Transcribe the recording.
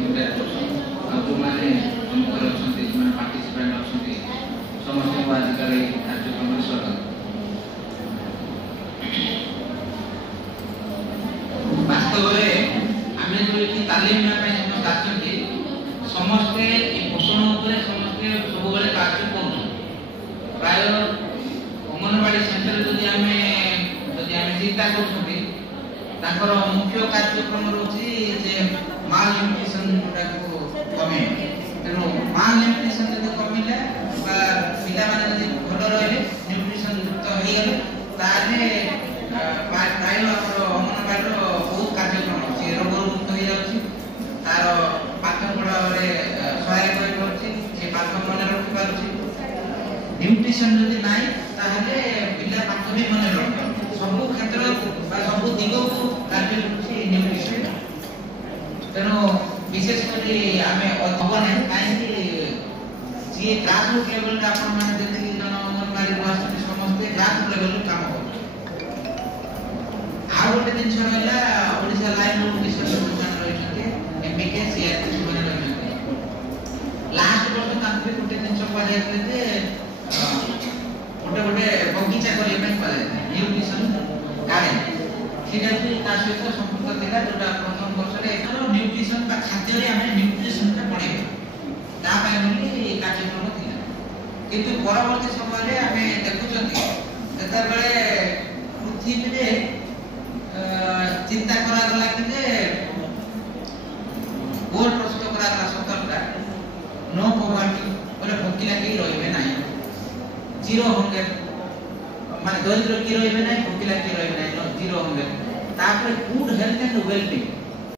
जो मैंने प्रमुख अच्छा जो पार्टिसिपेंट अच्छा समस्त को आजिकल कार्यक्रम स्वागत। वास्तव में आम जो तालीम समस्त समस्ते पोषण समस्ते सब कार्य कर प्राय अंगनवाड़ी सेंटर जदि चिंता कर मुख्य कार्यक्रम रोचे माल न्यूट्रिशन कमे तेणु माल न्यूट्रिशन जो कमिले पिला माने भल रही न्यूट्रिशन युक्त हो गले प्राय अंगनवाड़ी बहुत कार्यक्रम अच्छे रोग मुक्त हो जाए तार पाठ पढ़ावे सहायक हो पारे पाठ मन रखी पारे न्यूट्रिशन जदि ना पिला पाठ भी मन रख सब क्षेत्र सब दिग को कार्य न्यूट्रिशन तेणु विशेषकर आम अधबना कहीं जी ग्रासरूट लेवल अंगनवाड़ी समस्ते ग्रासरूट लेवल काम कर गोटे जिन रहा लाइन रही एमबीके सीआरपी मैंने रही लास्ट वर्ष गोटे जिन कहते गोटे गोटे बगीचा करने न्यूट्रिशन गार्डन सीटा सहित संपुक्त था जोटा प्रथम वर्ष न्यूट्रिशन खाद्य आम न्यूट्रिशन पढ़ेगा कार्यक्रम था किंतु परवर्ती समय आम देखुं जिते पृथ्वी चिंता करागला कि गोल प्रस्तुत करागला सरकार नो पॉवर्टी बोले भोकिला के रही ना जीरो हंगर माने दरिद्र की रही ना भोकिला की रही ना जीरो हंगर तापर गुड हेल्थ एंड वेलबींग